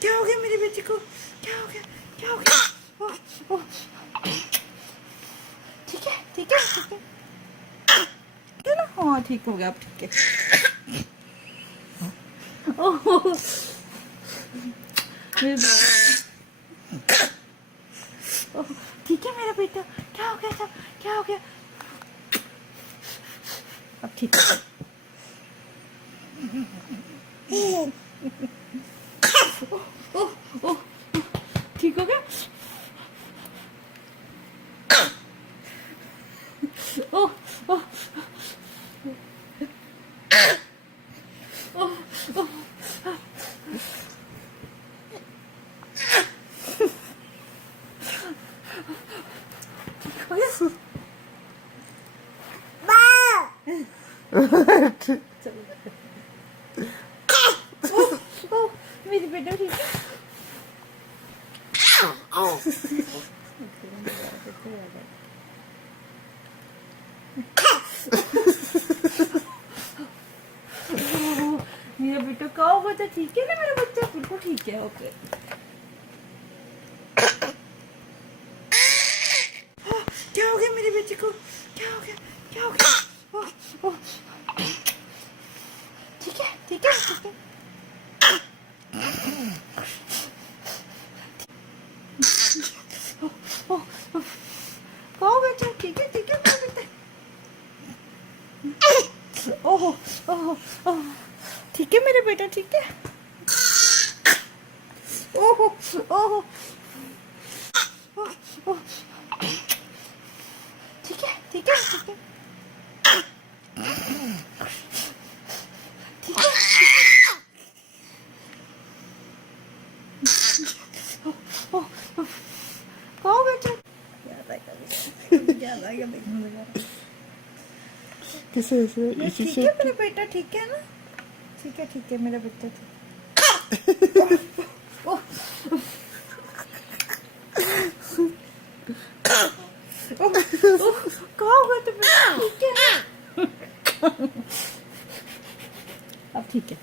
क्या हो गया मेरी बेटी को? क्या हो गया? क्या हो गया? ओह ओह, ठीक है ठीक है ठीक है, क्या ना? हाँ ठीक हो गया, अब ठीक है। ओह ओह, ठीक है मेरा बेटा, क्या हो गया था? क्या हो गया? अब ठीक है। ओह ओह ओह, ठीक हो गया? ओह ओह ओह ओह, ठीक हो गया? ओह ओह, मेरी बेटा ठीक है? ओह, मेरा बेटा क्या हो गया था? ठीक है ना मेरा बच्चा? बिल्कुल ठीक है, ओके। क्या हो गया मेरी बेटी को? क्या हो गया? क्या हो गया? ओह ओह, ठीक है ठीक है ठीक है। ओह ओह, क्या हो गया था? ठीक है मेरा बेटा। ओह ओह ओह, ठीक है मेरा बेटा, ठीक है। ओह ओह ओह ओह, ठीक है ठीक है ठीक है ठीक है। ओह ओह, क्या हो गया था? कैसे ऐसे इसी ठीक से है मेरा बेटा, ठीक है ना? ठीक है मेरा बेटा, ठीक। ओह ओह ओह, क्या हो गया था बेटा? ठीक है ना? अब ठीक है।